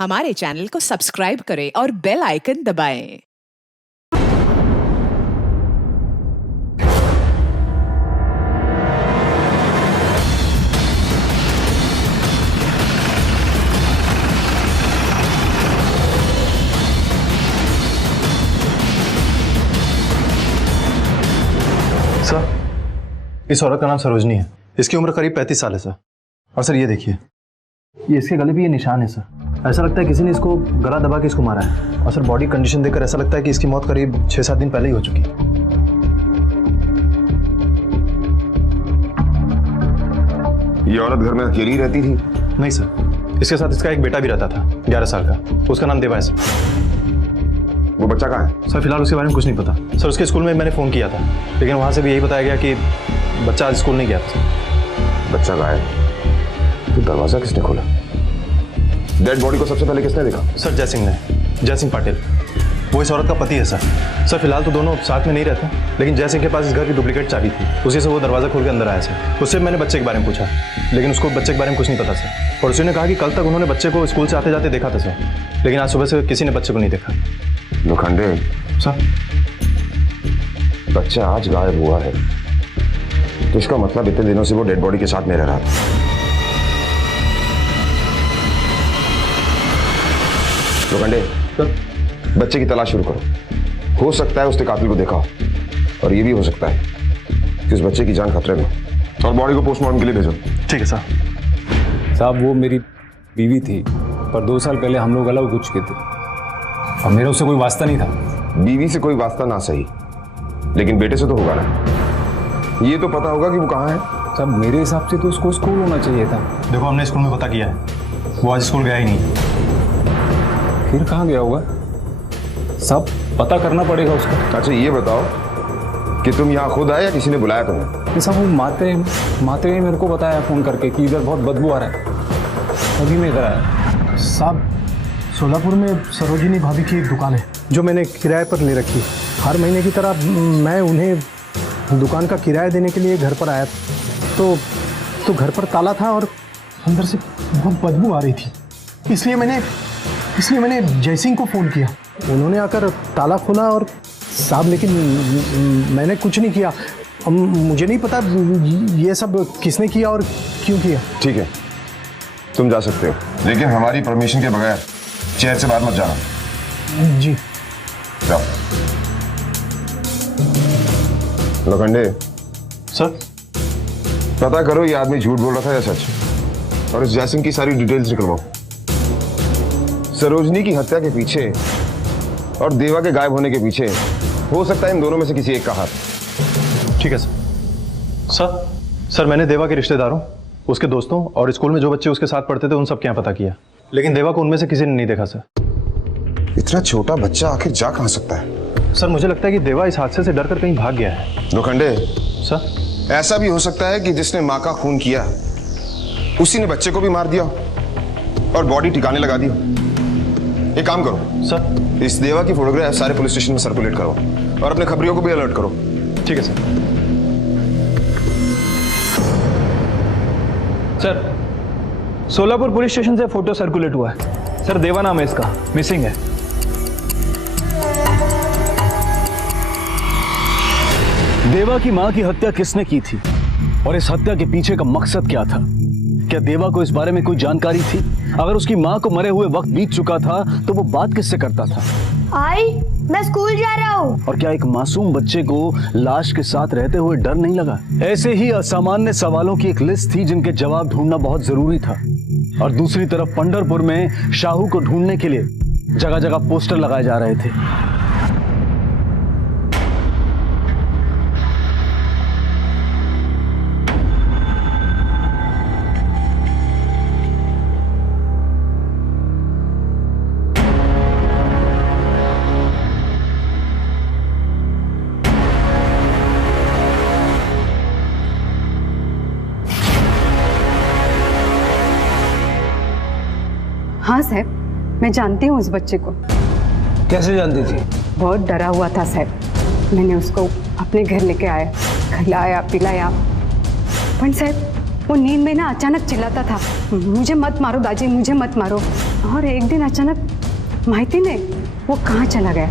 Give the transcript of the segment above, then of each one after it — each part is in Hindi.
हमारे चैनल को सब्सक्राइब करें और बेल आइकन दबाएं। सर, इस औरत का नाम सरोजनी है। इसकी उम्र करीब 35 साल है सर। और सर ये देखिए, ये इसके गले पे ये निशान है सर। ऐसा लगता है किसी ने इसको गला दबा के इसको मारा है। और सर बॉडी कंडीशन देखकर ऐसा लगता है कि इसकी मौत करीब 6-7 दिन पहले ही हो चुकी है। ये औरत घर में अकेली रहती थी? नहीं सर, इसके साथ इसका एक बेटा भी रहता था 11 साल का। उसका नाम देवा है सर। वो बच्चा कहाँ है? सर फिलहाल उसके बारे में कुछ नहीं पता सर। उसके स्कूल में मैंने फ़ोन किया था, लेकिन वहाँ से भी यही बताया गया कि बच्चा आज स्कूल नहीं गया था। बच्चा कहाँ है? तो दरवाजा किसने खोला? डेड बॉडी को सबसे पहले किसने देखा? सर जय सिंह ने, जय सिंह पाटिल। वो इस औरत का पति है सर। सर फिलहाल तो दोनों साथ में नहीं रहते, लेकिन जय सिंह के पास इस घर की डुप्लीकेट चाबी थी। उसी से वो दरवाजा खोल के अंदर आया सर। उससे मैंने बच्चे के बारे में पूछा, लेकिन उसको बच्चे के बारे में कुछ नहीं पता सर। और उसी ने कहा कि कल तक उन्होंने बच्चे को स्कूल से आते जाते देखा था सर, लेकिन आज सुबह से किसी ने बच्चे को नहीं देखा। लोखंडे सर, बच्चा आज गायब हुआ है, तो इसका मतलब इतने दिनों से वो डेड बॉडी के साथ में रह रहा था। लोखंडे सर, बच्चे की तलाश शुरू करो। हो सकता है उसने कातिल को देखा हो, और ये भी हो सकता है कि उस बच्चे की जान खतरे में, और बॉडी को पोस्टमार्टम के लिए भेजो। ठीक है सर। साहब वो मेरी बीवी थी, पर 2 साल पहले हम लोग अलग हो चुके थे और मेरा उससे कोई वास्ता नहीं था। बीवी से कोई वास्ता ना सही, लेकिन बेटे से तो होगा ना। ये तो पता होगा कि वो कहाँ है। साहब मेरे हिसाब से तो उसको स्कूल होना चाहिए था। देखो हमने स्कूल में पता किया है, वो आज स्कूल गया ही नहीं। फिर कहाँ गया होगा? सब पता करना पड़ेगा उसका। अच्छा ये बताओ कि तुम यहाँ खुद आए या किसी ने बुलाया तुम्हें? साहब वो माते ही मेरे को बताया फ़ोन करके कि इधर बहुत बदबू आ रहा है, तभी मैं इधर आया। साहब सोलापुर में सरोजिनी भाभी की एक दुकान है जो मैंने किराए पर ले रखी। हर महीने की तरह मैं उन्हें दुकान का किराया देने के लिए घर पर आया, तो घर पर ताला था और अंदर से बहुत बदबू आ रही थी। इसलिए मैंने जयसिंह को फ़ोन किया। उन्होंने आकर ताला खोला और साहब, लेकिन मैंने कुछ नहीं किया। मुझे नहीं पता ये सब किसने किया और क्यों किया। ठीक है, तुम जा सकते हो, लेकिन हमारी परमिशन के बगैर शहर से बाहर मत जाना। जी जाओ। लोखंडे सर, पता करो ये आदमी झूठ बोल रहा था या सच, और इस जयसिंह की सारी डिटेल्स निकलवाओ। सरोजनी की हत्या के पीछे और देवा के गायब होने के पीछे हो सकता है इन दोनों में से किसी एक का हाथ। ठीक है सर। सर मैंने देवा के रिश्तेदारों, उसके दोस्तों और स्कूल में जो बच्चे उसके साथ पढ़ते थे उन सब के यहाँ पता किया, लेकिन देवा को उनमें से किसी ने नहीं देखा सर। इतना छोटा बच्चा आखिर जा कहाँ सकता है? सर मुझे लगता है कि देवा इस हादसे से डरकर कहीं भाग गया है। लोखंडे सर, ऐसा भी हो सकता है कि जिसने माँ का खून किया उसी ने बच्चे को भी मार दिया और बॉडी ठिकाने लगा दी। एक काम करो सर, इस देवा की फोटोग्राफ सारे पुलिस स्टेशन में सर्कुलेट करो और अपने खबरियों को भी अलर्ट करो। ठीक है sir. Sir Solapur police station से फोटो सर्कुलेट हुआ है सर। देवा नाम है इसका, मिसिंग है। देवा की मां की हत्या किसने की थी और इस हत्या के पीछे का मकसद क्या था? क्या देवा को इस बारे में कोई जानकारी थी? अगर उसकी मां को मरे हुए वक्त बीत चुका था तो वो बात किससे करता था? आई, मैं स्कूल जा रहा हूँ। और क्या एक मासूम बच्चे को लाश के साथ रहते हुए डर नहीं लगा? ऐसे ही असामान्य सवालों की एक लिस्ट थी जिनके जवाब ढूंढना बहुत जरूरी था। और दूसरी तरफ पंढरपुर में शाहू को ढूंढने के लिए जगह जगह पोस्टर लगाए जा रहे थे। हाँ साहब, मैं जानती हूँ उस बच्चे को। कैसे जानती थी? बहुत डरा हुआ था साहब। मैंने उसको अपने घर लेके आया, खिलाया पिलाया। पर साहब वो नींद में ना अचानक चिल्लाता था, मुझे मत मारो दादी, मुझे मत मारो। और एक दिन अचानक माहिती नहीं वो कहाँ चला गया।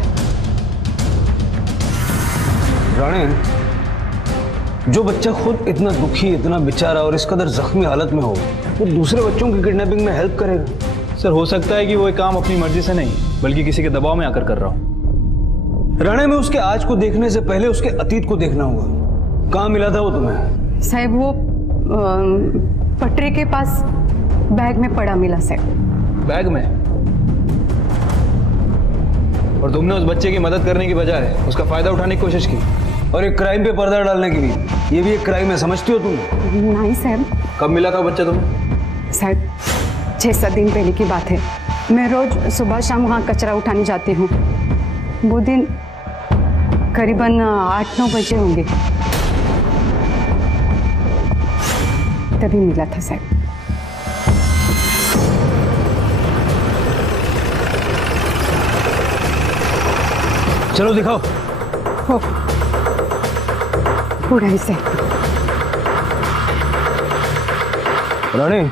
राणे, जो बच्चा खुद इतना दुखी, इतना बेचारा और इस कदर जख्मी हालत में हो, वो दूसरे बच्चों की किडनैपिंग में हेल्प करेगा? सर हो सकता है कि वो ये काम अपनी मर्जी से नहीं बल्कि किसी के दबाव में आकर कर रहा हूँ। राणे, में उसके आज को देखने से पहले उसके अतीत को देखना होगा। कहाँ मिला था वो तुम्हें? साहब वो पटरे के पास बैग में पड़ा मिला साहब। बैग में? और तुमने उस बच्चे की मदद करने की बजाय उसका फायदा उठाने की कोशिश की और एक क्राइम पे पर्दा डालने की भी। ये भी एक क्राइम है, समझती हो तुम? नहीं साहब। कब मिला था बच्चा तुम्हें? साहब 6-7 दिन पहले की बात है। मैं रोज सुबह शाम वहाँ कचरा उठाने जाती हूँ। वो दिन करीबन 8-9 बजे होंगे, तभी मिला था साहब। चलो दिखाओ। हो पूरा से। राणे,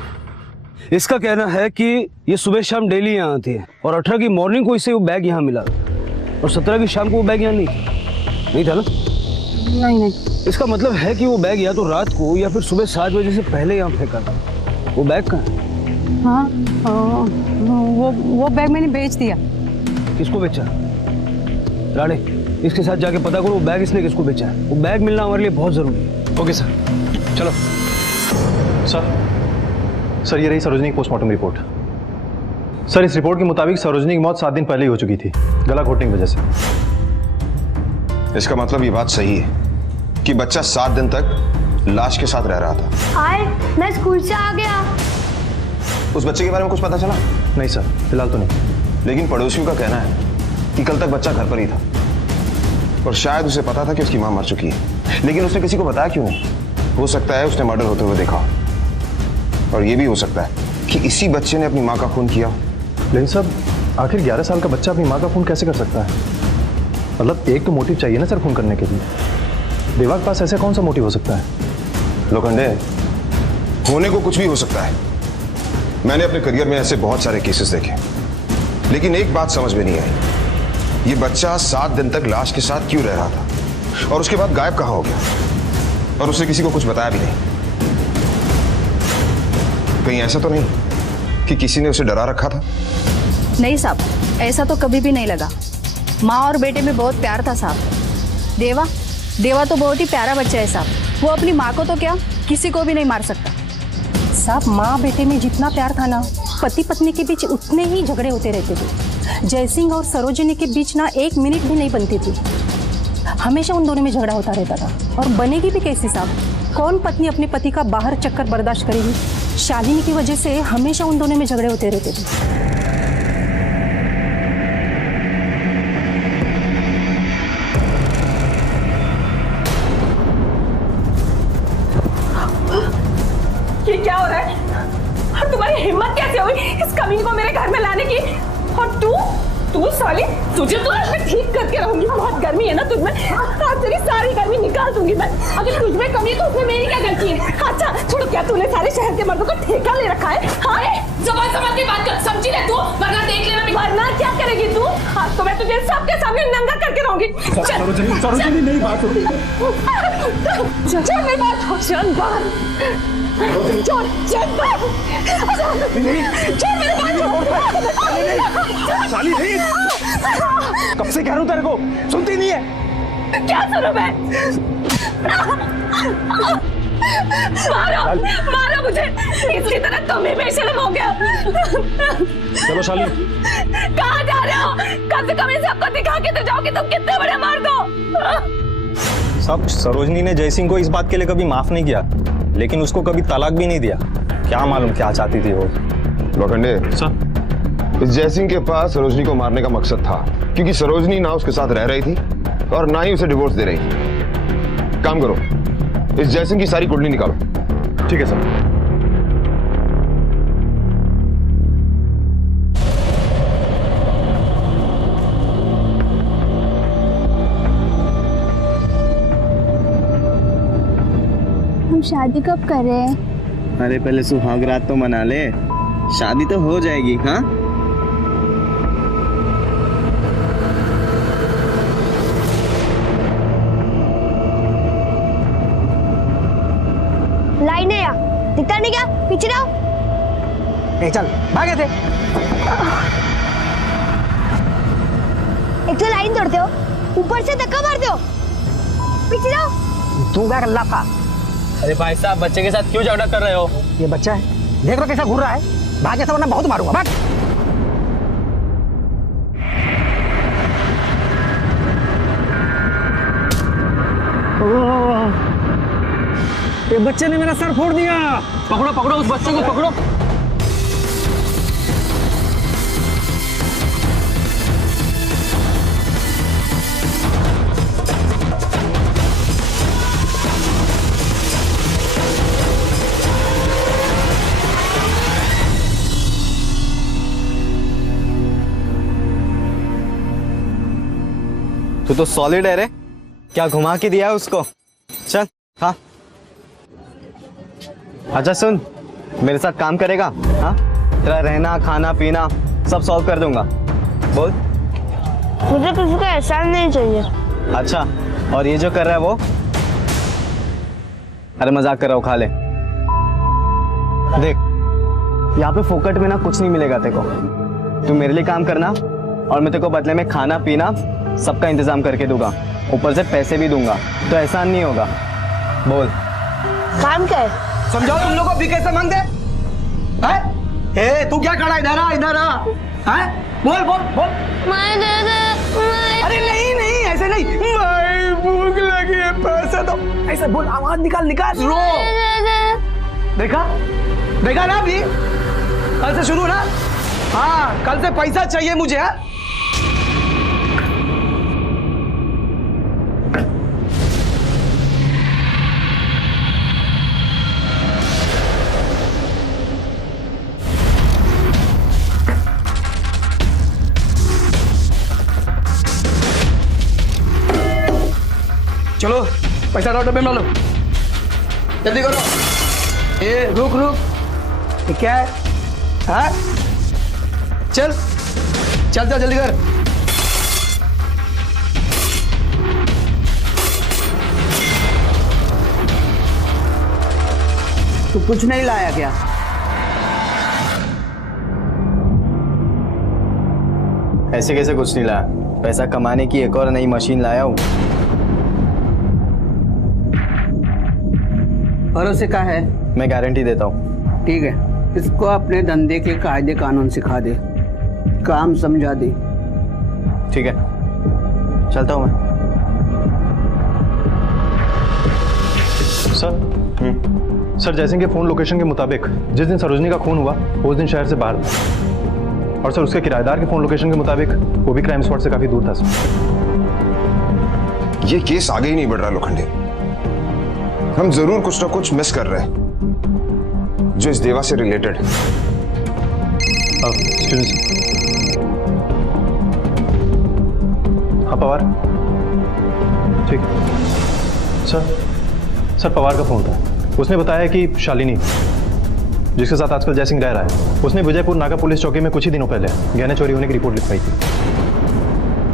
इसका कहना है कि ये सुबह शाम डेली यहाँ आती है और 18 की मॉर्निंग को इसे वो बैग यहाँ मिला और 17 की शाम को वो बैग यहाँ नहीं था ना? नहीं। इसका मतलब है कि वो बैग या तो रात को या फिर सुबह 7 बजे से पहले यहाँ फेंका था। वो बैग कहाँ है? हाँ वो बैग मैंने बेच दिया। किसको बेचा? राणे, इसके साथ जाके पता करो वो बैग इसने किसको बेचा है। वो बैग मिलना हमारे लिए बहुत जरूरी है। ओके सर, चलो। सर ये रही सरोजनी की पोस्टमार्टम रिपोर्ट। सर इस रिपोर्ट के मुताबिक सरोजनी की मौत 7 दिन पहले ही हो चुकी थी, गला घोटने की वजह से। इसका मतलब ये बात सही है कि बच्चा 7 दिन तक लाश के साथ रह रहा था। हाय, मैं स्कूल से आ गया। उस बच्चे के बारे में कुछ पता चला? नहीं सर, फिलहाल तो नहीं। लेकिन पड़ोसियों का कहना है कि कल तक बच्चा घर पर ही था और शायद उसे पता था कि उसकी मां मर चुकी है, लेकिन उसने किसी को बताया क्यों नहीं? हो सकता है उसने मर्डर होते हुए देखा, और यह भी हो सकता है कि इसी बच्चे ने अपनी मां का खून किया। लेकिन सर आखिर 11 साल का बच्चा अपनी मां का खून कैसे कर सकता है? मतलब एक तो मोटिव चाहिए ना सर खून करने के लिए। देवा के पास ऐसा कौन सा मोटिव हो सकता है? लोखंडे, होने को कुछ भी हो सकता है। मैंने अपने करियर में ऐसे बहुत सारे केसेस देखे, लेकिन एक बात समझ में नहीं आई, ये बच्चा 7 दिन तक लाश के साथ क्यों रह रहा था और उसके बाद गायब कहां हो गया, और उसने किसी को कुछ बताया भी नहीं। कहीं ऐसा तो नहीं कि किसी ने उसे डरा रखा था? नहीं साहब, ऐसा तो कभी भी नहीं लगा। माँ और बेटे में बहुत प्यार था साहब। देवा तो बहुत ही प्यारा बच्चा है साहब। वो अपनी माँ को तो क्या किसी को भी नहीं मार सकता साहब। माँ बेटे में जितना प्यार था ना, पति पत्नी के बीच उतने ही झगड़े होते रहते थे। जयसिंह और सरोजिनी के बीच ना 1 मिनट भी नहीं बनती थी। हमेशा उन दोनों में झगड़ा होता रहता था, और बनेगी भी कैसे साहब? कौन पत्नी अपने पति का बाहर चक्कर बर्दाश्त करेगी? शालिनी की वजह से हमेशा उन दोनों में झगड़े होते रहते थे। ये क्या हो रहा है? और तुम्हारी हिम्मत कैसे हुई इस कमीने को मेरे घर में लाने की? और तू साली, तुझे तो आज मैं ठीक करके रहूंगी। बहुत गर्मी है ना तुझमें, आज तेरी सारी गर्मी निकाल दूंगी मैं। अगर तुझमें कमी है तो उसमें मेरी क्या गलती है? अच्छा छोड़, क्या तूने सारे शहर के मर्दों का ठेका ले रखा है? हाँ, जबान संभाल के बात कर, समझी ले तू, वरना देख लेना। वरना क्या करेगी तू? आज तो मैं तुझे सबके सामने नंगा करके रहूंगी। सरोजिनी नहीं बात होगी। चल मेरी बात हो, चल बाहर, चल मेरी बात साली नहीं, कब से कह रहा हूं तेरे को, सुनती नहीं है? क्या सुनूं मैं? मारो मुझे, इसकी तरह तुम ही बेशर्म हो गया। चलो शाली। कहाँ जा रहे हो? कम से कम सबको दिखा के तो जाओ कि तुम कितने बड़े मर्द हो। सब सरोजनी ने जयसिंह को इस बात के लिए कभी माफ नहीं किया, लेकिन उसको कभी तलाक भी नहीं दिया। क्या मालूम क्या चाहती थी वो। लोखंडे, इस जयसिंह के पास सरोजनी को मारने का मकसद था, क्योंकि सरोजनी ना उसके साथ रह रही थी और ना ही उसे डिवोर्स दे रही थी। काम करो, इस जयसिंह की सारी कुंडली निकालो। ठीक है सर। हम शादी कब कर रहे हैं? अरे पहले सुहाग रात तो मना ले, शादी तो हो जाएगी। हाँ लाइन है यहाँ, दिखता नहीं क्या? पीछे रहो। चल भागे थे। एक तो लाइन तोड़ते हो, ऊपर से धक्का मारते हो। पीछे रहो। तू क्या कर था? अरे भाई साहब, बच्चे के साथ क्यों झगड़ा कर रहे हो? ये बच्चा है, देख लो कैसा घूर रहा है। भाग ऐसा वरना बहुत मारूंगा। भाग। ये बच्चे ने मेरा सर फोड़ दिया। पकड़ो पकड़ो उस बच्चे को, पकड़ो। तू तो सॉलिड है रे, क्या घुमा के दिया है उसको। चल हाँ, अच्छा सुन, मेरे साथ काम करेगा? हाँ, तेरा रहना खाना पीना सब सॉल्व कर दूंगा। बोल। मुझे किसी का एहसान नहीं चाहिए। अच्छा, और ये जो कर रहा है वो? अरे मजाक कर रहा हूँ, खा ले। देख, यहाँ पे फोकट में ना कुछ नहीं मिलेगा तेरे को। तू मेरे लिए काम करना और मैं तेरे को बदले में खाना पीना सबका इंतजाम करके दूंगा, ऊपर से पैसे भी दूंगा, तो एहसान नहीं होगा। बोल। काम क्या है? समझाओ तुम लोगों को भी कैसे मांगते हैं? तू क्या खड़ा है? इधर आ, इधर आ। हैं? बोल बोल बोल। अरे नहीं नहीं, ऐसे नहीं। भूख लगी है, पैसे दो। ऐसे बोल, आवाज निकाल निकाल। रो। देखा देखा ना अभी? कल से शुरू ना? हाँ, कल से पैसा चाहिए मुझे। हाँ? चलो पैसा डालो डब्बे में डालो, जल्दी करो। रुक रुक, ये क्या है? हाँ, चल चल चल जल्दी कर। तू कुछ नहीं लाया क्या? ऐसे कैसे कुछ नहीं लाया? पैसा कमाने की एक और नई मशीन लाया हूँ। भरोसे का है? मैं गारंटी देता हूँ। ठीक है, इसको अपने धंधे के कायदे कानून सिखा दे, काम समझा दे। ठीक है, चलता हूँ मैं। सर जयसिंह के फोन लोकेशन के मुताबिक जिस दिन सरोजनी का खून हुआ उस दिन शहर से बाहर था, और सर उसके किराएदार के फोन लोकेशन के मुताबिक वो भी क्राइम स्पॉट से काफी दूर था सर। ये केस आगे ही नहीं बढ़ रहा लोखंडे। हम जरूर कुछ ना कुछ मिस कर रहे हैं जो इस देवा से रिलेटेड है। हाँ पवार, ठीक। सर पवार का फोन था। उसने बताया कि शालिनी, जिसके साथ आजकल जयसिंह रह रहा है, उसने विजयपुर नाका पुलिस चौकी में कुछ ही दिनों पहले गहने चोरी होने की रिपोर्ट लिखवाई थी।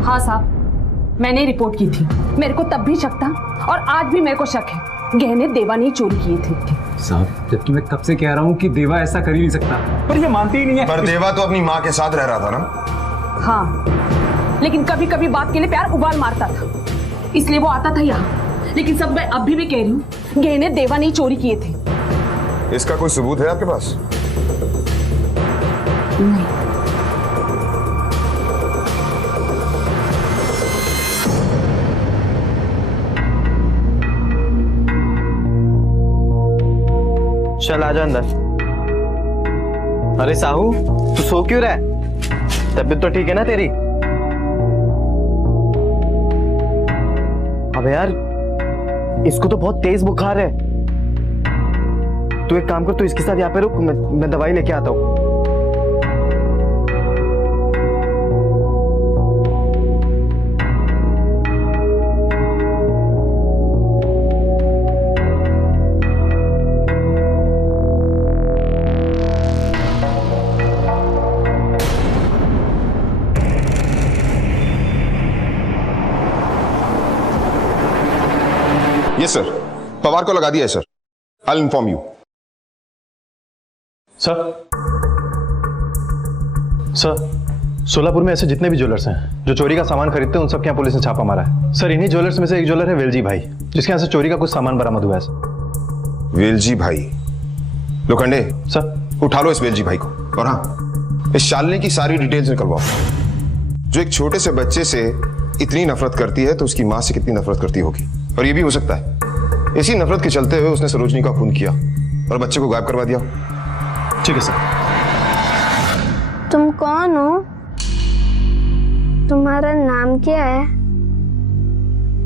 हाँ साहब, मैंने रिपोर्ट की थी। मेरे को तब भी शक था और आज भी मेरे को शक है, गहने देवा ने चोरी किए थे। साहब, जबकि मैं तब से कह रहा हूँ कि देवा ऐसा कर ही नहीं सकता, पर ये मानती ही नहीं है। पर देवा तो अपनी माँ के साथ रह रहा था ना। हाँ, लेकिन कभी कभी बात के लिए प्यार उबाल मारता था, इसलिए वो आता था यहाँ। लेकिन सब मैं अभी भी कह रही हूँ, गहने देवा ने चोरी किए थे। इसका कोई सबूत है आपके पास? नहीं। चल आजा अंदर। अरे साहू, तू सो क्यों रहा है? तबीयत तो ठीक है ना तेरी? अबे यार, इसको तो बहुत तेज बुखार है। तू एक काम कर, तू इसके साथ यहाँ पे रुक, मैं दवाई लेके आता हूँ। यस सर, पवार को लगा दिया है sir. I'll inform you. Sir Solapur में ऐसे जितने भी ज्वेलर्स हैं जो चोरी का सामान खरीदते हैं उन सब के यहाँ पुलिस ने छापा मारा है। सर इन्हीं ज्वेलर्स में से एक ज्वेलर है वेलजी भाई, जिसके यहाँ से चोरी का कुछ सामान बरामद हुआ है। वेलजी भाई? लोखंडे सर उठा लो इस वेलजी भाई को, और हाँ इस शालिनी की सारी डिटेल्स निकलवाओ। जो एक छोटे से बच्चे से इतनी नफरत करती है तो उसकी माँ से कितनी नफरत करती होगी। और ये भी हो सकता है इसी नफरत के चलते हुए उसने सरोजनी का खून किया और बच्चे को गायब करवा दिया। ठीक है सर। तुम कौन हो? तुम्हारा नाम क्या है?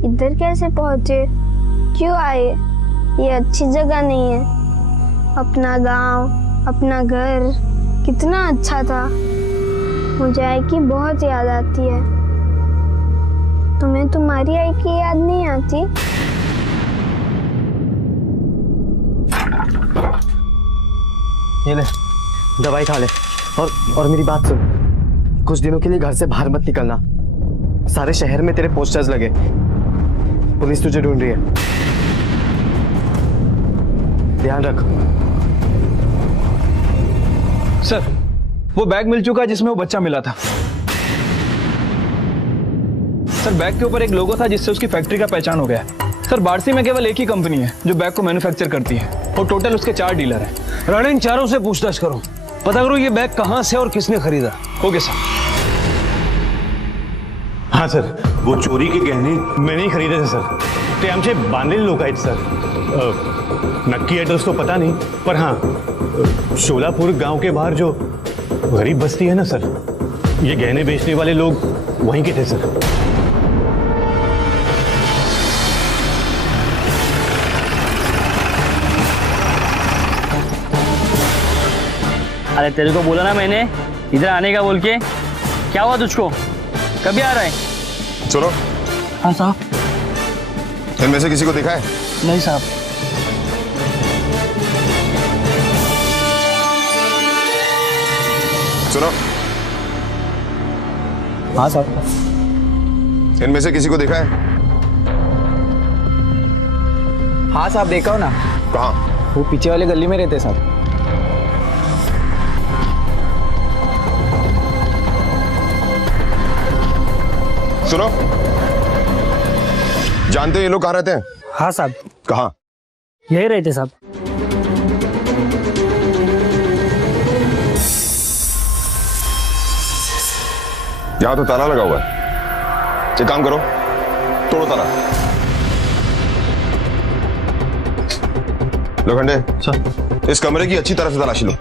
इधर कैसे पहुंचे? क्यों आए? ये अच्छी जगह नहीं है। अपना गांव, अपना घर कितना अच्छा था। मुझे आई की बहुत याद आती है। तुम्हें तुम्हारी आई की याद नहीं आती? ये ले दवाई खा ले और मेरी बात सुन, कुछ दिनों के लिए घर से बाहर मत निकलना। सारे शहर में तेरे पोस्टर्स लगे, पुलिस तुझे ढूंढ रही है, ध्यान रख। सर वो बैग मिल चुका है जिसमें वो बच्चा मिला था। सर बैग के ऊपर एक लोगो था जिससे उसकी फैक्ट्री का पहचान हो गया है। सर बारसी में केवल एक ही कंपनी है जो बैग को मैन्युफैक्चर करती है और टोटल उसके 4 डीलर हैं। राणा इन चारों से पूछताछ करो, पता करो ये बैग कहां से और किसने खरीदा। Okay sir. हाँ सर, वो चोरी के गहने मैंने ही खरीदे थे सर, ते आमचे बांधलेले लोक आहेत सर। नक्की एड्रेस तो पता नहीं, पर हाँ शोलापुर गांव के बाहर जो गरीब बस्ती है ना सर, ये गहने बेचने वाले लोग वहीं के थे सर। अरे तेरे को बोला ना मैंने इधर आने का बोल के, क्या हुआ तुझको? कभी आ रहा है? सुनो। हाँ साहब। इनमें से किसी को देखा है? नहीं साहब। सुनो। हाँ साहब। इनमें से किसी को देखा है? हाँ साहब देखा हो ना। कहाँ? वो पीछे वाले गली में रहते साहब। सुनो, जानते हो ये लोग कहाँ रहते हैं? हाँ साहब। कहाँ? यही रहते साहब। यहाँ तो ताला लगा हुआ है। एक काम करो, तोड़ो ताला। लोखंडे सर, इस कमरे की अच्छी तरह से तलाशी लो।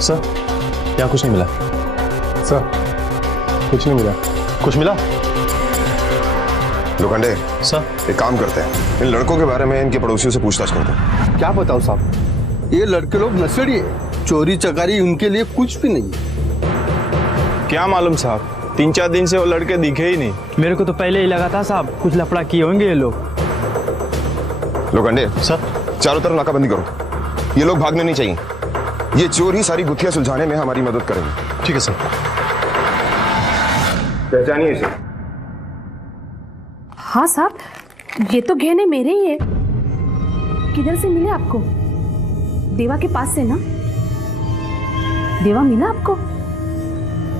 सर यहाँ कुछ नहीं मिला। सर कुछ नहीं मिला। कुछ मिला? लोखंडे सर एक काम करते हैं, इन लड़कों के बारे में इनके पड़ोसियों से पूछताछ करते हैं। क्या बताओ साहब, ये लड़के लोग नशेड़ी है, चोरी चकारी उनके लिए कुछ भी नहीं है। क्या मालूम साहब, 3-4 दिन से वो लड़के दिखे ही नहीं। मेरे को तो पहले ही लगा था साहब कुछ लफड़ा किए होंगे ये लोग। लोखंडे सर चारों तरफ नाकाबंदी करो, ये लोग भागने नहीं चाहिए। ये चोर ही सारी गुत्थियां सुलझाने में हमारी मदद करेंगे। ठीक है सर। पहचानिए इसे। हाँ साहब, ये तो गहने मेरे ही है। किधर से मिले आपको? देवा के पास से ना? देवा मिला आपको?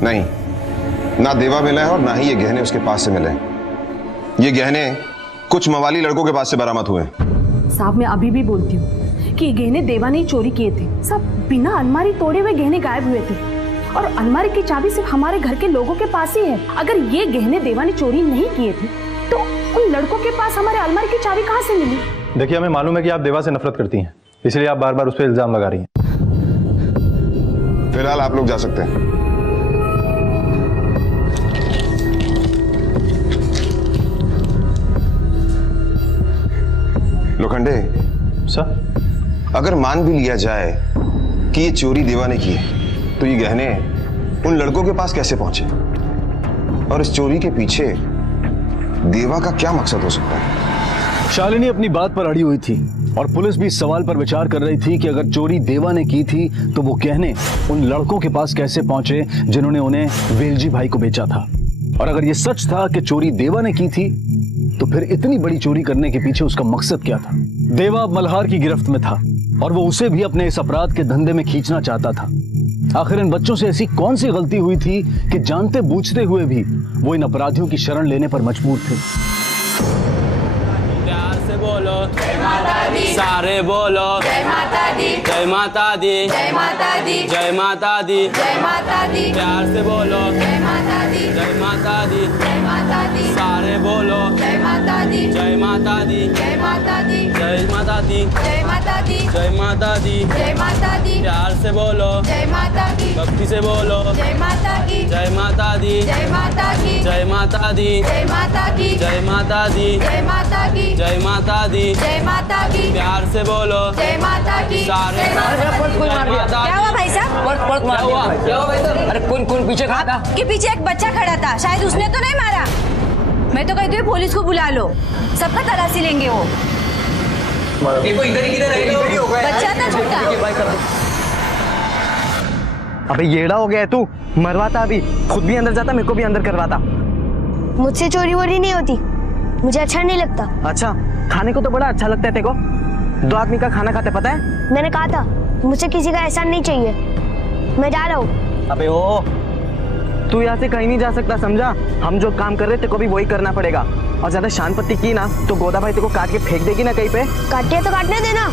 नहीं, ना देवा मिला है और ना ही ये गहने उसके पास से मिले। ये गहने कुछ मवाली लड़कों के पास से बरामद हुए। साहब मैं अभी भी बोलती हूँ कि ये गहने देवा ने चोरी किए थे। सब बिना अलमारी तोड़े हुए गहने गायब हुए थे और अलमारी की चाबी सिर्फ हमारे घर के लोगों के पास ही है। अगर ये गहने देवा ने चोरी नहीं किए थे तो उन लड़कों के पास हमारे अलमारी की चाबी कहाँ से मिली? देखिए हमें मालूम है कि आप देवा से नफरत करती हैं, इसलिए आप बार बार उस पर इल्जाम लगा रही हैं। फिलहाल आप लोग जा सकते हैं। लोखंडे सर, अगर मान भी लिया जाए कि ये चोरी देवा ने की है, तो ये गहने उन लड़कों के पास कैसे पहुंचे? और इस चोरी के पीछे देवा का क्या मकसद हो सकता है? शालिनी अपनी बात पर अड़ी हुई थी और पुलिस भी इस सवाल पर विचार कर रही थी कि अगर चोरी देवा ने की थी तो वो कहने उन लड़कों के पास कैसे पहुंचे जिन्होंने उन्हें वेलजी भाई को बेचा था। और अगर ये सच था कि चोरी देवा ने की थी तो फिर इतनी बड़ी चोरी करने के पीछे उसका मकसद क्या था। देवा अब मल्हार की गिरफ्त में था और वो उसे भी अपने इस अपराध के धंधे में खींचना चाहता था। आखिर इन बच्चों से ऐसी कौन सी गलती हुई थी कि जानते बूझते हुए भी वो इन अपराधियों की शरण लेने पर मजबूर थे। बोलो जय माता दी, सारे बोलो जय माता दी, जय माता दी, जय माता दी, जय माता दी, जय माता दी, प्यार से बोलो जय माता दी, जय माता दी, जय माता दी, सारे बोलो जय माता दी, जय माता दी, जय माता दी, जय माता दी, जय माता दी, जय माता दी, जय माता दी, प्यार से बोलो जय माता दी, भक्ति से बोलो जय माता की, जय माता दी, जय माता की, जय माता दी, जय माता की, जय माता दी, जय माता की, जय माता दी, जय माता की, प्यार से बोलो जय माता की, सारे क्या हुआ भाई साहब? क्या हुआ भाई साहब? अरे कौन पीछे खड़ा था? के पीछे एक बच्चा खड़ा था, शायद उसने तो नहीं मारा। मैं तो कहती हूँ पुलिस को बुला लो, सबका तलाशी लेंगे वो। देखो इधर ही किधर रहेगा? बच्चा था छोटा। अबे येड़ा हो गया है तू, मरवाता अभी, खुद भी अंदर जाता, मेरे को भी अंदर करवाता। मुझसे चोरी वोरी नहीं होती, मुझे अच्छा नहीं लगता। अच्छा, खाने को तो बड़ा अच्छा लगता है तेरे को। 2 आदमी का खाना खाते, पता है? मैंने कहा था मुझे किसी का एहसान नहीं चाहिए, मैं जा रहा हूँ। अबे ओ, तू यहाँ से कहीं नहीं जा सकता, समझा? हम जो काम कर रहे थे को भी वही करना पड़ेगा। और ज्यादा शान पत्ती की ना तो गोदा भाई तेरे को काट के फेंक देगी ना कहीं पे। काटे तो काटने देना।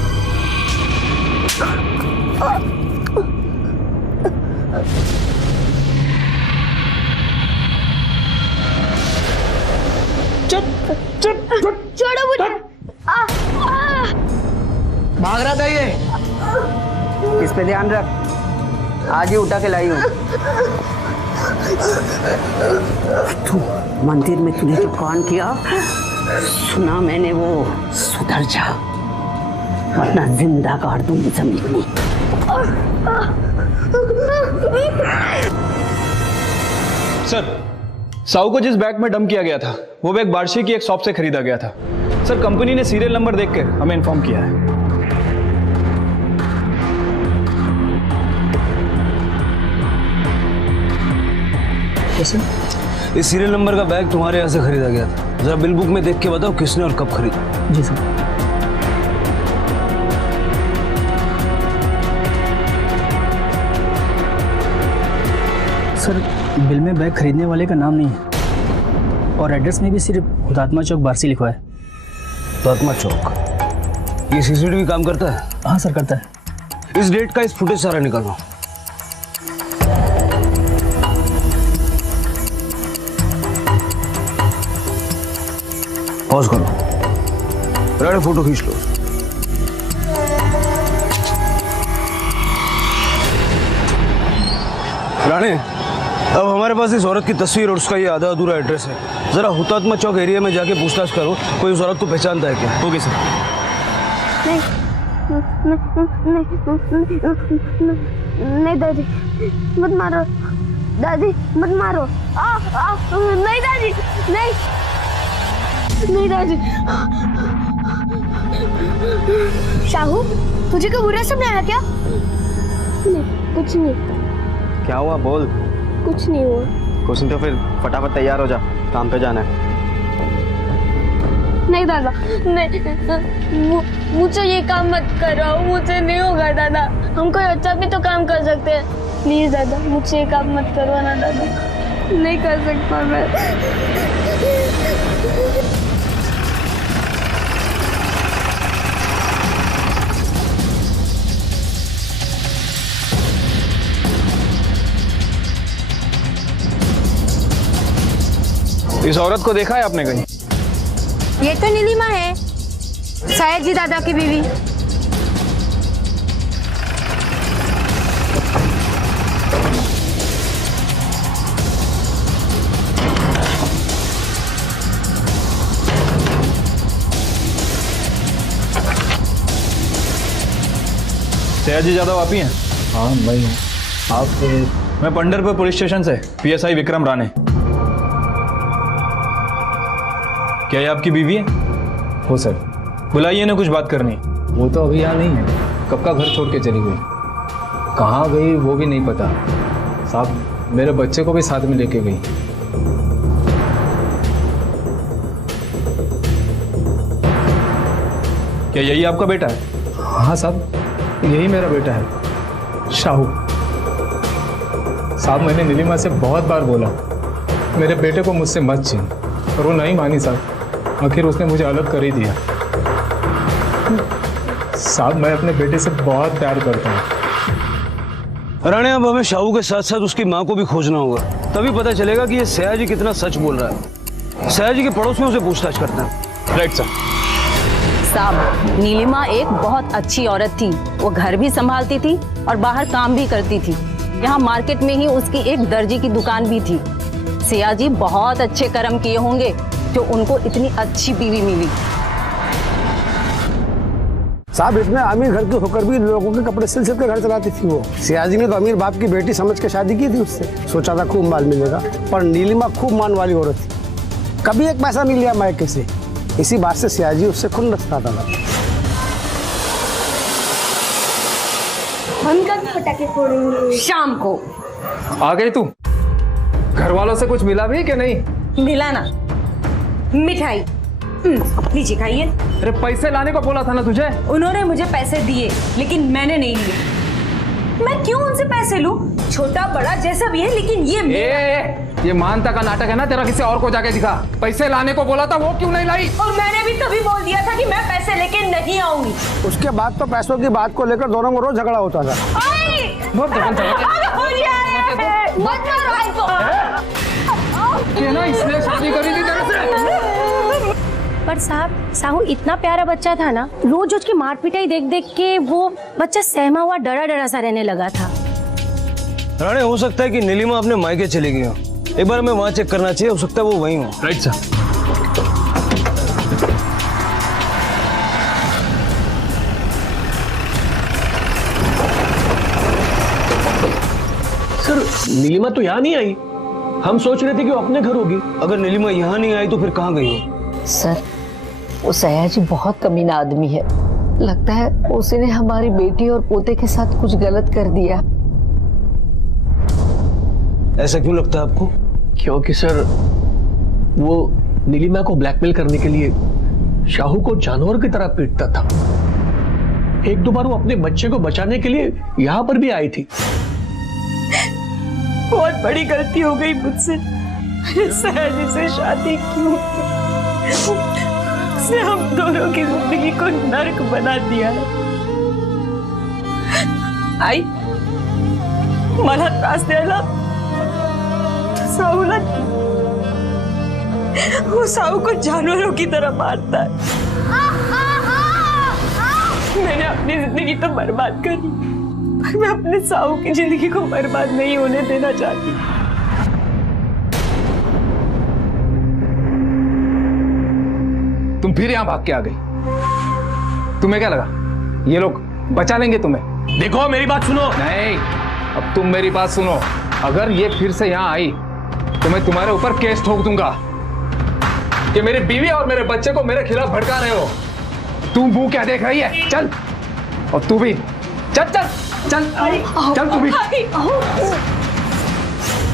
छोड़ो मुझे। भाग रहा था ये। इस पे ध्यान रख, आज ही उठा के लाई हूँ। तू मंदिर में तूने जो कांड किया सुना मैंने, वो सुधर जा वरना जिंदा काट दूंगी जमीन में। सर, साहू को जिस बैग में डंप किया गया था वो बैग बार्शी की एक शॉप से खरीदा गया था। सर, कंपनी ने सीरियल नंबर देखकर हमें इन्फॉर्म किया है। कैसे? इस सीरियल नंबर का बैग तुम्हारे यहाँ से खरीदा गया था। जरा बिल बुक में देख के बताओ किसने और कब खरीदा। जी सर। सर, बिल में बैग खरीदने वाले का नाम नहीं है और एड्रेस में भी सिर्फ हुतात्मा चौक बार्सी लिखा है। हुतात्मा चौक? ये सीसीटीवी काम करता है? हाँ सर, करता है। इस डेट का इस फुटेज सारा निकालो। पॉज करो, राणे फोटो खींच लो। राणे, अब हमारे पास इस औरत की तस्वीर और उसका ये आधा अधूरा एड्रेस है। जरा हुतात्मा चौक एरिया में जाके पूछताछ करो, कोई उस औरत को पहचानता है क्या? Okay sir. नहीं दादी मत मारो, दादी मत मारो। नहीं दादी, नहीं नहीं दादी। शाहू, तुझे कोई बुरा सपना आया क्या? नहीं, कुछ नहीं। क्या हुआ, बोल। कुछ नहीं हुआ। कुछ नहीं तो फिर फटाफट तैयार हो जा, काम पे जाना है। नहीं दादा, नहीं, मुझे ये काम मत कराओ, मुझे नहीं होगा दादा। हम कोई अच्छा भी तो काम कर सकते हैं। प्लीज दादा, मुझे ये काम मत करवाना दादा, नहीं कर सकता मैं। इस औरत को देखा है आपने कहीं? ये तो नीलिमा है, शायद जी दादा की बीवी। सयाजी यादव आप ही हैं? हाँ मैं हूँ। आप? मैं पंढरपुर पुलिस स्टेशन से पीएसआई विक्रम राणे। क्या ये आपकी बीवी है? हो सर। बुलाइए ना, कुछ बात करनी। वो तो अभी यहाँ नहीं है, कब का घर छोड़ के चली गई, कहाँ गई वो भी नहीं पता साहब। मेरे बच्चे को भी साथ में लेके गई। क्या यही आपका बेटा है? हाँ साहब, यही मेरा बेटा है, शाहू। साहब मैंने नीलिमा से बहुत बार बोला मेरे बेटे को मुझसे मत छीन, और वो नहीं मानी साहब। आखिर उसने मुझे अलग कर ही दिया। साहब मैं अपने बेटे से बहुत प्यार करता हूँ। राणे, अब हमें शाहू के साथ साथ उसकी माँ को भी खोजना होगा, तभी पता चलेगा कि ये सयाजी कितना सच बोल रहा है। सयाजी के पड़ोस में उसे पूछताछ करता है। Right sir. साहब, नीलिमा एक बहुत अच्छी औरत थी। वो घर भी संभालती थी और बाहर काम भी करती थी। यहाँ मार्केट में ही उसकी एक दर्जी की दुकान भी थी। सयाजी बहुत अच्छे कर्म किए होंगे जो उनको इतनी अच्छी बीवी मिली। साहब इतने अमीर घर के होकर भी लोगों के कपड़े सिल सिल के घर चलाती थी वो। सयाजी ने तो अमीर बाप की बेटी समझ के शादी की थी उससे, सोचा था खूब माल मिलेगा, पर नीलिमा खूब मान वाली औरत थी, कभी एक पैसा नहीं लिया मायके से। इसी बात से सयाजी उससे खून रखता था। हम कब पटाखे फोड़ेंगे? शाम को। आ गई तू? घर वालों से कुछ मिला भी कि नहीं? मिला ना, मिठाई लीजिए खाइए। अरे पैसे लाने को बोला था ना तुझे। उन्होंने मुझे पैसे दिए लेकिन मैंने नहीं लिए। मैं क्यों उनसे पैसे लूं? छोटा बड़ा जैसा भी है, लेकिन ये मेरा। ये मानता का नाटक है ना तेरा, किसी और को जाके दिखा। पैसे लाने को बोला था, वो क्यों नहीं लाई? और मैंने भी तभी बोल दिया था कि मैं पैसे लेके नहीं आऊंगी। उसके बाद तो पैसों की बात को लेकर दोनों में रोज झगड़ा होता था। इसने शादी करी थी तेरे से। पर साहब, साहू इतना प्यारा बच्चा था ना, रोज उसकी मार पिटाई देख देख के वो बच्चा सहमा हुआ डरा डरा सा रहने लगा था। राणे, हो सकता है कि नीलिमा अपने मायके चली गई हो। एक बार हमें वहां चेक करना चाहिए, हो सकता है वो वहीं हो। Right sir. सर, नीलिमा तो यहाँ नहीं आई। हम सोच रहे थे कि वो अपने घर होगी। अगर नीलिमा यहाँ नहीं आई तो फिर कहाँ गई हो? सर, वो सयाजी बहुत कमीना आदमी है। लगता है उसने हमारी बेटी और पोते के साथ कुछ गलत कर दिया। ऐसा क्यों लगता है आपको? क्योंकि सर, वो नीलिमा को ब्लैकमेल करने के लिए शाहू को जानवर की तरह पीटता था। एक दो बार वो अपने बच्चे को बचाने के लिए यहाँ पर भी आई थी। बहुत बड़ी गलती हो गई मुझसे। सयाजी से शादी क्यों? उसने हम दोनों की जिंदगी को नर्क बना दिया है। आई मला त्रास द्यायला साहूला, वो साहू को जानवरों की तरह मारता है। मैंने अपनी जिंदगी तो बर्बाद करी, पर मैं अपने साहू की जिंदगी को बर्बाद नहीं होने देना चाहती। तुम फिर यहाँ भाग के आ गई। तुम्हें क्या लगा ये लोग बचा लेंगे तुम्हें? देखो मेरी बात सुनो। नहीं, अब तुम मेरी बात सुनो। अगर ये फिर से यहाँ आई तो मैं तुम्हारे ऊपर केस ठोक दूंगा कि मेरी बीवी और मेरे बच्चे को मेरे खिलाफ भड़का रहे हो। तुम वो क्या देख रही है? चल, और तू भी चल चल चल चल तू भी।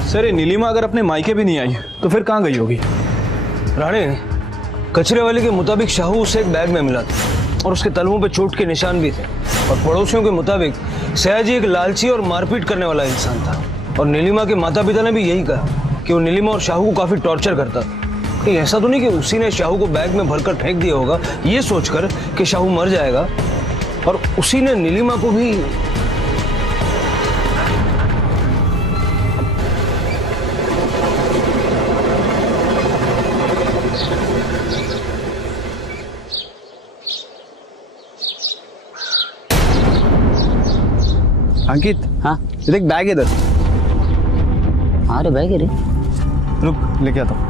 सर, ये नीलिमा अगर अपने मायके भी नहीं आई तो फिर कहाँ गई होगी? राणे, कचरे वाले के मुताबिक शाहू उसे एक बैग में मिला था और उसके तलवों पे चोट के निशान भी थे। और पड़ोसियों के मुताबिक सयाजी एक लालची और मारपीट करने वाला इंसान था। और नीलिमा के माता पिता ने भी यही कहा कि वो नीलिमा और शाहू को काफी टॉर्चर करता था। कहीं ऐसा तो नहीं कि उसी ने शाहू को बैग में भरकर फेंक दिया होगा, ये सोचकर कि शाहू मर जाएगा, और उसी ने नीलिमा को भी। अंकित, हाँ देख बैग इधर। हाँ रे बैग है रे। रुक, लेके आता हूँ।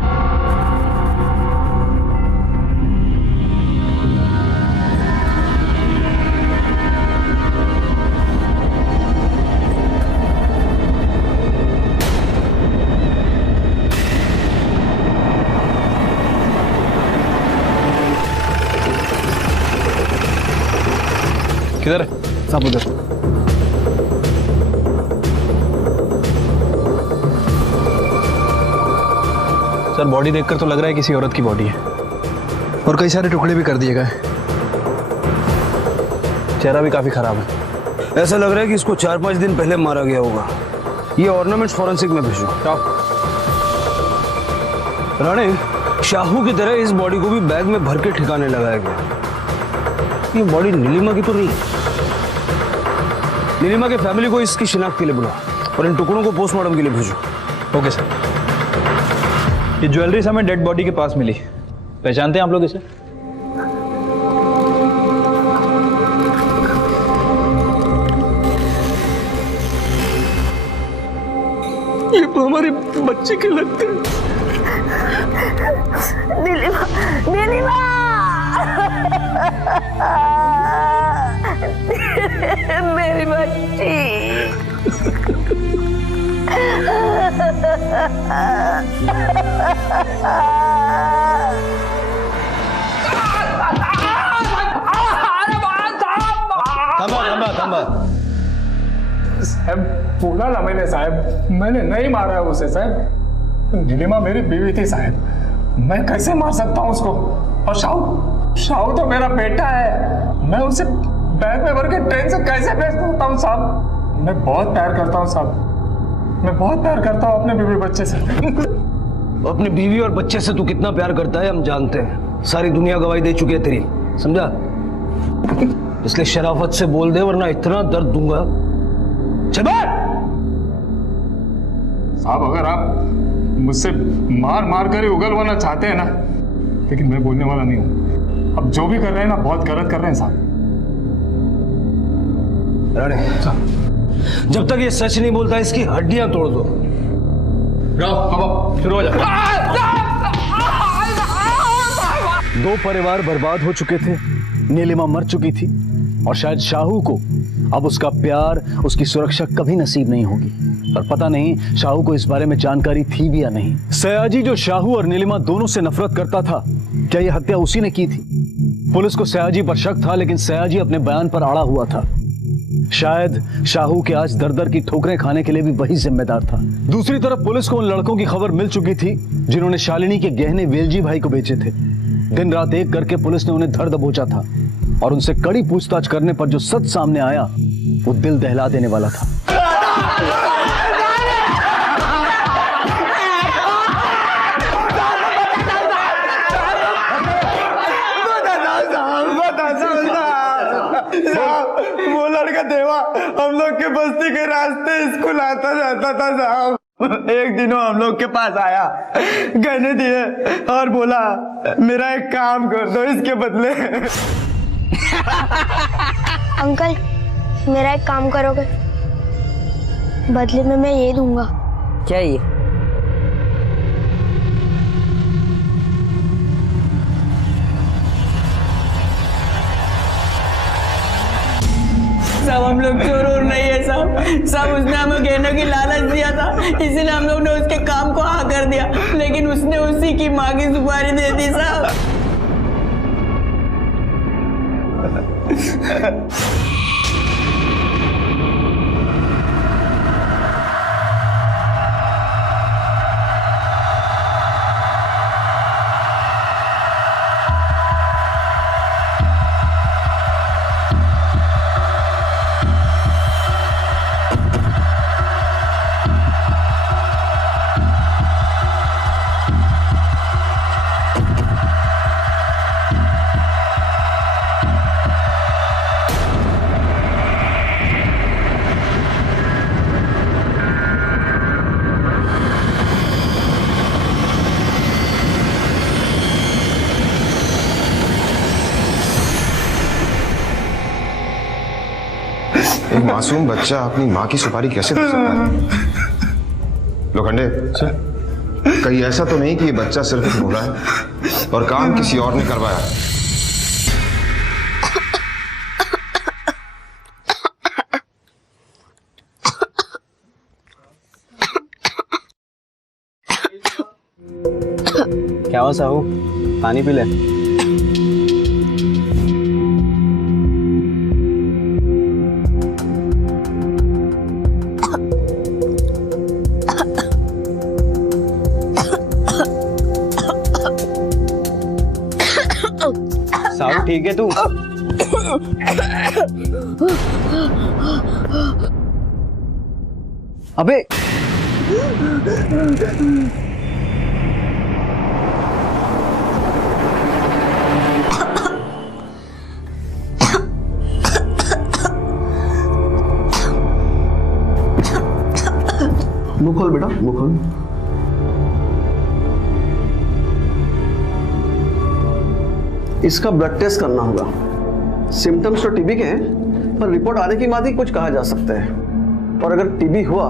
किधर है? सब उधर। सर बॉडी देखकर तो लग रहा है किसी औरत की बॉडी है, और कई सारे टुकड़े भी कर दिए गए। चेहरा भी काफी खराब है। ऐसा लग रहा है कि इसको 4-5 दिन पहले मारा गया होगा। ये ऑर्नामेंट्स फॉरेंसिक में भेजो। राणे, शाहू की तरह इस बॉडी को भी बैग में भर के ठिकाने लगाया गया। ये बॉडी नीलिमा की तो नहीं है। नीलिमा के फैमिली को इसकी शिनाख्त के लिए बुलाओ और इन टुकड़ों को पोस्टमार्टम के लिए भेजो। Okay sir. ये ज्वेलरी हमें डेड बॉडी के पास मिली, पहचानते हैं आप लोग इसे? ये तो हमारे बच्चे के लगते हैं। नीलिमा, नीलिमा, मेरी बच्ची। साहब बोला ना मैंने, साहब मैंने नहीं मारा है उसे। साहब नीलिमा मेरी बीवी थी साहब, मैं कैसे मार सकता हूँ उसको? और शाहू, शाहू तो मेरा बेटा है, मैं उसे बैग में भर के ट्रेन से कैसे भेज सकता हूँ साहब? मैं बहुत प्यार करता हूँ साहब, मैं बहुत प्यार करता हूँ अपने बीवी बच्चे से। अपनी बीवी और बच्चे से तू कितना प्यार करता है हम जानते हैं। सारी दुनिया गवाही दे चुकी है तेरी, समझा? इसलिए शराफत से बोल दे, वरना इतना दर्द दूंगा। चल साहब अगर आप मुझसे मार मार कर ही उगलवाना चाहते हैं ना, लेकिन मैं बोलने वाला नहीं हूँ। अब जो भी कर रहे हैं ना बहुत गलत कर रहे हैं साहब। जब तक ये सच नहीं बोलता इसकी हड्डियां तोड़ दो। शुरू हो जाए। दो परिवार बर्बाद हो चुके थे, नीलिमा मर चुकी थी, और शायद शाहू को अब उसका प्यार, उसकी सुरक्षा कभी नसीब नहीं होगी। पर पता नहीं शाहू को इस बारे में जानकारी थी भी या नहीं। सयाजी जो शाहू और नीलिमा दोनों से नफरत करता था, क्या यह हत्या उसी ने की थी? पुलिस को सयाजी पर शक था, लेकिन सयाजी अपने बयान पर अड़ा हुआ था। शायद शाहू के आज दर दर की ठोकरें खाने के लिए भी वही जिम्मेदार था। दूसरी तरफ पुलिस को उन लड़कों की खबर मिल चुकी थी जिन्होंने शालिनी के गहने वेलजी भाई को बेचे थे। दिन रात एक करके पुलिस ने उन्हें धर दबोचा था, और उनसे कड़ी पूछताछ करने पर जो सच सामने आया वो दिल दहला देने वाला था। वो लड़का देवा हम लोग के बस्ती के रास्ते स्कूल आता जाता था साहब। एक दिन हम लोग के पास आया, गहने दिए और बोला मेरा एक काम कर दो इसके बदले। अंकल मेरा एक काम करोगे? बदले में मैं ये दूंगा। क्या ये? सब हम लोग चोर और नहीं है सब उसने हमें गहनों की लालच दिया था, इसीलिए हम लोग ने उसके काम को हाँ कर दिया, लेकिन उसने उसी की माँ की सुपारी दे दी साहब। एक मासूम बच्चा अपनी माँ की सुपारी कैसे दे सकता है? लोखंडे, कहीं ऐसा तो नहीं कि ये बच्चा सिर्फ एक भोला है और काम किसी और ने करवाया? क्या हुआ साहू, पानी पी ले। ठीक है तू? अबे मुंह खोल बेटा, मुंह खोल। इसका ब्लड टेस्ट करना होगा। सिम्टम्स तो टीबी के हैं, पर रिपोर्ट आने के बाद ही कुछ कहा जा सकता है। और अगर टीबी हुआ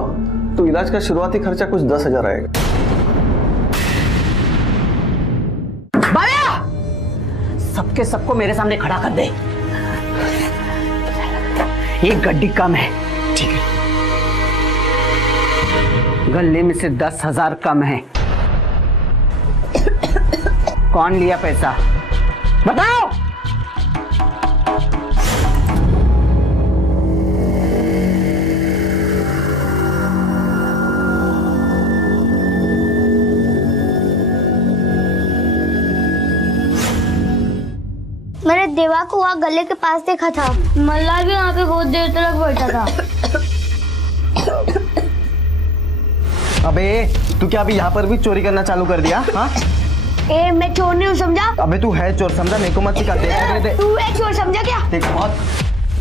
तो इलाज का शुरुआती खर्चा कुछ 10,000 आएगा। बाया! सबके सबको मेरे सामने खड़ा कर दे। एक गड्डी कम है। ठीक है। गले में से 10,000 कम है। कौन लिया पैसा? बताओ। मैंने देवा को वहाँ गले के पास देखा था। मल्ला भी वहाँ पे बहुत देर तक बैठा था। अबे तू क्या अभी यहाँ पर भी चोरी करना चालू कर दिया? हाँ? ए, मैं चोर नहीं हूँ, समझा? अबे तू है चोर, समझा? मेरे को मत सिखा। दे तू एक चोर, समझा क्या? देख बहुत।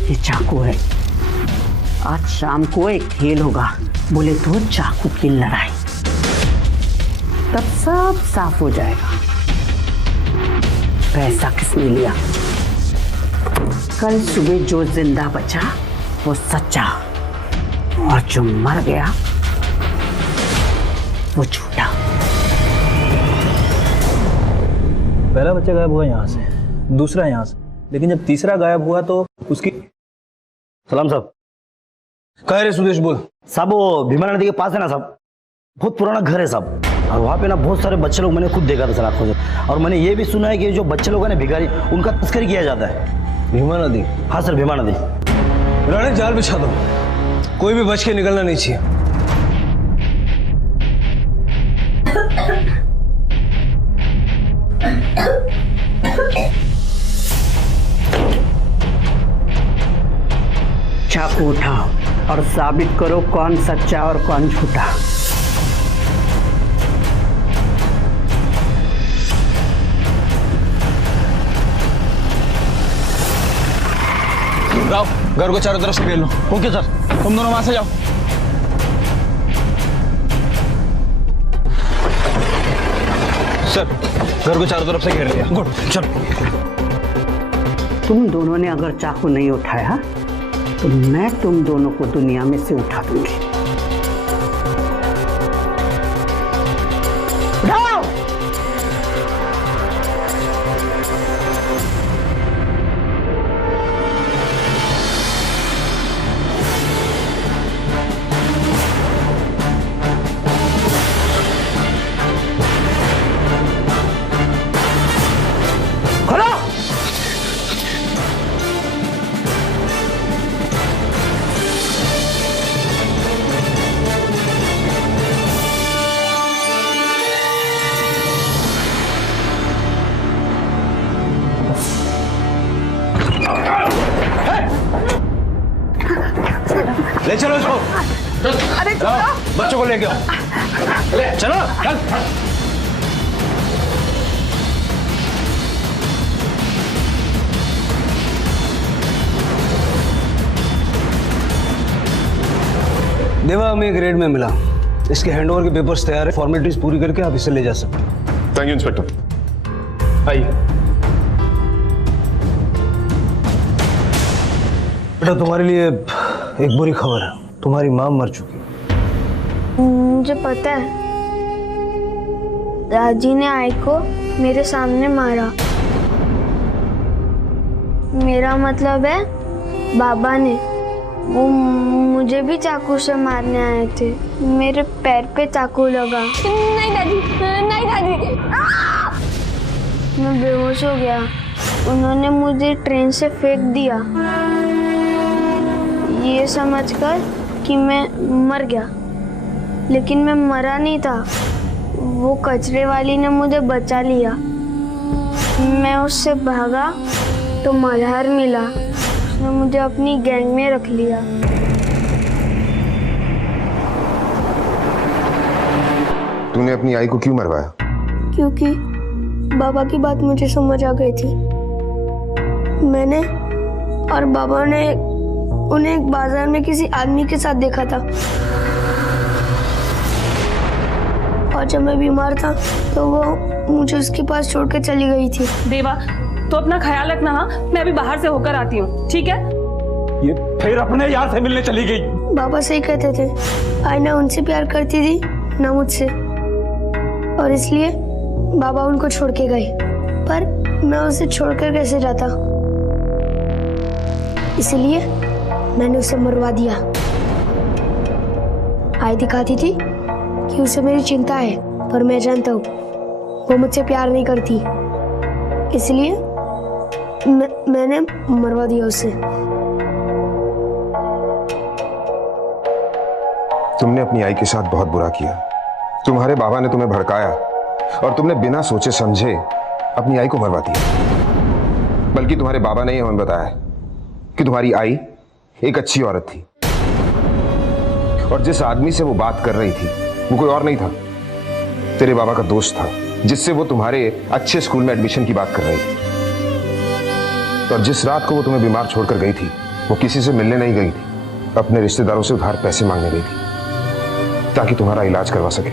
ये चाकू है। आज शाम को एक खेल होगा, बोले तो चाकू की लड़ाई, तब सब साफ हो जाएगा। पैसा किसने लिया? कल सुबह जो जिंदा बचा वो सच्चा, और जो मर गया वो झूठा। पहला बच्चा गायब हुआ यहाँ से, दूसरा यहाँ से, लेकिन जब तीसरा गायब हुआ तो उसकी। सलाम साहब। कह रहे सुदेश बोल। साहब वो भीमा नदी के पास है ना साहब, बहुत पुराना घर है साहब, और वहाँ पे ना बहुत सारे बच्चे लोग, मैंने खुद देखा था सर आंखों से। और मैंने ये भी सुना है कि जो बच्चे लोग हैं ना भिखारी, उनका तस्करी किया जाता है। भीमा नदी? हाँ सर, भीमा नदी। राणे जाल बिछा दो, कोई भी बच के निकलना नहीं चाहिए। चाकू उठाओ और साबित करो कौन सच्चा और कौन झूठा। राव, घर को चारों तरफ से घेर लो। ओके सर, तुम दोनों वहां से जाओ। सर, घर को चारों तरफ से घेर लिया। गुड, चलो। तुम दोनों ने अगर चाकू नहीं उठाया तो मैं तुम दोनों को दुनिया में से उठा दूंगी। उठाओ! ले चलो इसको। अरे बच्चों को लेके आओ। चलो चल। देवा, हमें एक रेड में मिला। इसके हैंडओवर के पेपर्स तैयार है, फॉर्मेलिटीज पूरी करके आप इसे ले जा सकते हैं। Thank you inspector. आइए। बेटा, तुम्हारे लिए एक बुरी खबर है, तुम्हारी माँ मर चुकी है। मुझे पता है, राजी ने आई को मेरे सामने मारा। मेरा मतलब है बाबा ने, वो मुझे भी चाकू से मारने आए थे। मेरे पैर पे चाकू लगा। नहीं दादी, नहीं दादी। मैं बेहोश हो गया। उन्होंने मुझे ट्रेन से फेंक दिया, ये समझकर कि मैं मर गया, लेकिन मैं मरा नहीं था। वो कचरे वाली ने मुझे बचा लिया। मैं उससे भागा तो मल्हार मिला, उसने मुझे अपनी गैंग में रख लिया। तूने अपनी आई को क्यों मरवाया? क्योंकि बाबा की बात मुझे समझ आ गई थी। मैंने और बाबा ने उन्हें एक बाजार में किसी आदमी के साथ देखा था, और जब मैं बीमार था तो वो मुझे उसके पास छोड़ के चली गई थी। देवा, तो अपना ख्याल रखना। हाँ, मैं अभी बाहर से होकर आती हूँ, ठीक है? ये फिर अपने यार से मिलने चली गई। बाबा सही कहते थे, आई ना उनसे प्यार करती थी ना मुझसे, और इसलिए बाबा उनको छोड़ के गए। पर मैं उसे छोड़कर कैसे जाता, इसलिए मैंने उसे मरवा दिया। आई दिखाती थी कि उसे मेरी चिंता है, पर मैं जानता हूँ वो मुझसे प्यार नहीं करती, इसलिए मैंने मरवा दिया उसे। तुमने अपनी आई के साथ बहुत बुरा किया। तुम्हारे बाबा ने तुम्हें भड़काया और तुमने बिना सोचे समझे अपनी आई को मरवा दिया। बल्कि तुम्हारे बाबा ने हमें बताया कि तुम्हारी आई एक अच्छी औरत थी, और जिस आदमी से वो बात कर रही थी वो कोई और नहीं था, तेरे बाबा का दोस्त था, जिससे वो तुम्हारे अच्छे स्कूल में एडमिशन की बात कर रही थी। और जिस रात को वो तुम्हें बीमार छोड़कर गई थी, वो किसी से मिलने नहीं गई थी, अपने रिश्तेदारों से उधार पैसे मांगने गई थी ताकि तुम्हारा इलाज करवा सके।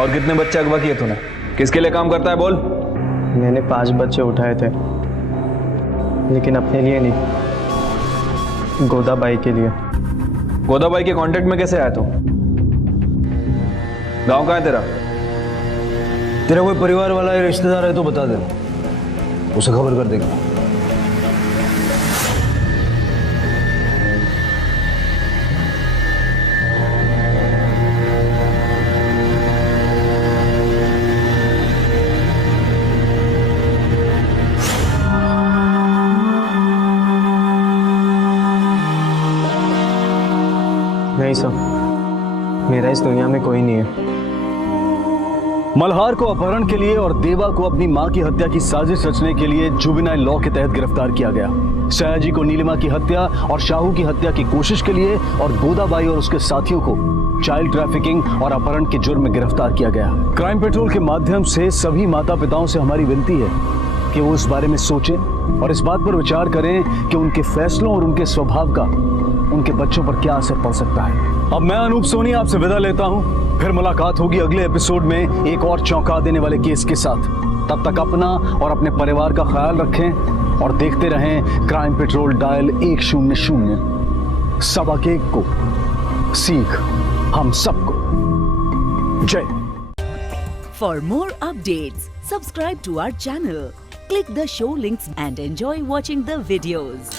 और कितने बच्चे अगवा किए तूने? किसके लिए काम करता है बोल? मैंने 5 बच्चे उठाए थे, लेकिन अपने लिए नहीं, गोदाबाई के लिए। गोदाबाई के कांटेक्ट में कैसे आया तू? गांव कहाँ है तेरा? तेरा कोई परिवार वाला या रिश्तेदार है तो बता दे, उसे खबर कर देगा। नहीं सब, मेरा इस दुनिया में कोई नहीं है। मल्हार को अपहरण के लिए और देवा को अपनी मां की हत्या की साजिश रचने के लिए जुवेनाइल लॉ के तहत गिरफ्तार किया गया। सयाजी को नीलिमा की हत्या और शाहू की हत्या की कोशिश के लिए और गोदाबाई और उसके साथियों को चाइल्ड ट्रैफिकिंग और अपहरण के जुर्म में गिरफ्तार किया गया। क्राइम पेट्रोल के माध्यम से सभी माता पिताओं से हमारी विनती है कि वो इस बारे में सोचें और इस बात पर विचार करें कि उनके फैसलों और उनके स्वभाव का उनके बच्चों पर क्या असर पड़ सकता है। अब मैं अनूप सोनी आपसे विदा लेता हूं। फिर मुलाकात होगी अगले एपिसोड में एक और चौंका देने वाले केस के साथ। तब तक अपना और अपने परिवार का ख्याल रखें और देखते रहें क्राइम पेट्रोल डायल 100। सबक एक को सीख हम सबको। जय। For more updates, subscribe to our channel, click the show links and enjoy watching the videos.